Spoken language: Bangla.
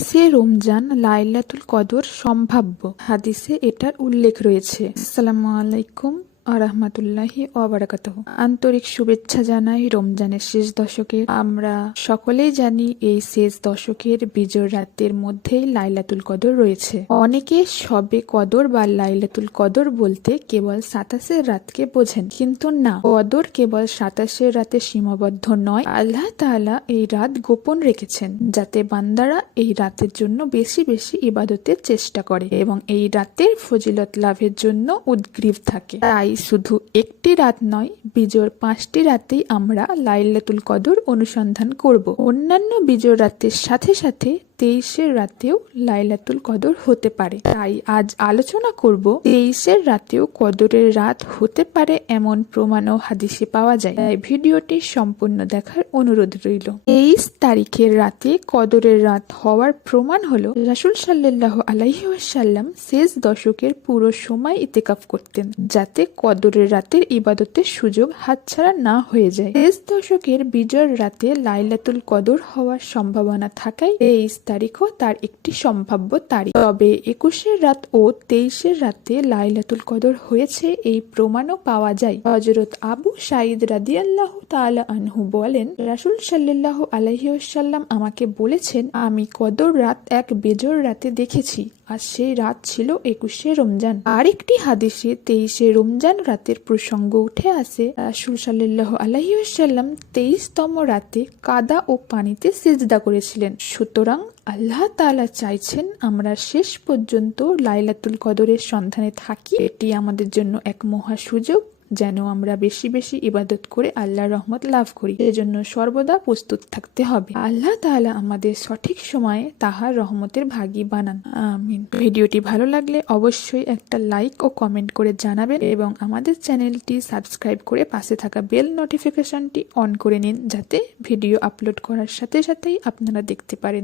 23শে রমজান লাইলাতুল কদর সম্ভাব্য হাদিসে এটার উল্লেখ রয়েছে। আসসালামু আলাইকুম আরহামাতুল্লাহি ওয়াবারাকাতুহু। আন্তরিক শুভেচ্ছা জানাই রমজানের শেষ দশকে। আমরা সকলেই জানি এই শেষ দশকের বিজয় রাতের মধ্যেই লাইলাতুল কদর রয়েছে। অনেকে শবে কদর বা লাইলাতুল কদর বলতে কেবল 27 রাতকে বোঝেন, কিন্তু না, কদর কেবল 27 রাতে সীমাবদ্ধ নয়। আল্লাহ তাআলা এই রাত গোপন রেখেছেন যাতে বান্দারা এই রাতের জন্য বেশি বেশি ইবাদতের চেষ্টা করে এবং এই রাতের ফজিলত লাভের জন্য উদ্গ্রীব থাকে। তাই শুধু একটি রাত নয়, বিজয়ের 5টি রাতেই আমরা লাইলাতুল কদর অনুসন্ধান করব। অন্যান্য বিজয় রাতের সাথে সাথে 23-এর রাতেও লাইলাতুল কদর হতে পারে। তাই আজ আলোচনা করব 23-এর রাতেও কদরের রাত হতে পারে এমন প্রমাণ ও হাদিসে পাওয়া যায়। তাই ভিডিওটি সম্পূর্ণ দেখার অনুরোধ রইল। 23 তারিখের রাতে কদরের রাত হওয়ার প্রমাণ হলো রাসূল সাল্লাল্লাহু আলাইহি ওয়াসাল্লাম শেষ দশকের পুরো সময় ইতিকাফ করতেন, যাতে কদরের রাতের ইবাদতের সুযোগ হাতছাড়া না হয়ে যায়। শেষ দশকের বিজয়ের রাতে লাইলাতুল কদর হওয়ার সম্ভাবনা থাকায় 23 তারিখও তার একটি সম্ভাব্য তারিখ। তবে 21-এর রাত ও 23-এর রাতে লাইলাতুল কদর হয়েছে এই প্রমাণও পাওয়া যায়। হযরত আবু সাঈদ রাদিয়াল্লাহু তাআলা আনহু বলেন, রাসূল সাল্লাল্লাহু আলাইহি ওয়াসাল্লাম আমাকে বলেছেন, আমি কদর রাত এক বেজর রাতে দেখেছি, আর সেই রাত ছিল 21শে রমজান। আরেকটি হাদিসে 23শে রমজান রাতের প্রসঙ্গ উঠে আসে। রাসূল সাল্লাল্লাহু আলাইহি ওয়াসাল্লাম 23তম রাতে কাদা ও পানিতে সিজদা করেছিলেন। সুতরাং আল্লাহ তাআলা চাইছেন আমরা শেষ পর্যন্ত লাইলাতুল কদরের সন্ধানে থাকি। এটি আমাদের জন্য এক মহা সুযোগ যেন আমরা বেশি বেশি ইবাদত করে আল্লাহর রহমত লাভ করি। এজন্য সর্বদা প্রস্তুত থাকতে হবে। আল্লাহ তাআলা আমাদের সঠিক সময়ে তাহার রহমতের ভাগী বানান, আমিন। ভিডিওটি ভালো লাগলে অবশ্যই একটা লাইক ও কমেন্ট করে জানাবেন এবং আমাদের চ্যানেলটি সাবস্ক্রাইব করে পাশে থাকা বেল নোটিফিকেশনটি অন করে নিন, যাতে ভিডিও আপলোড করার সাথে সাথেই আপনারা দেখতে পারেন।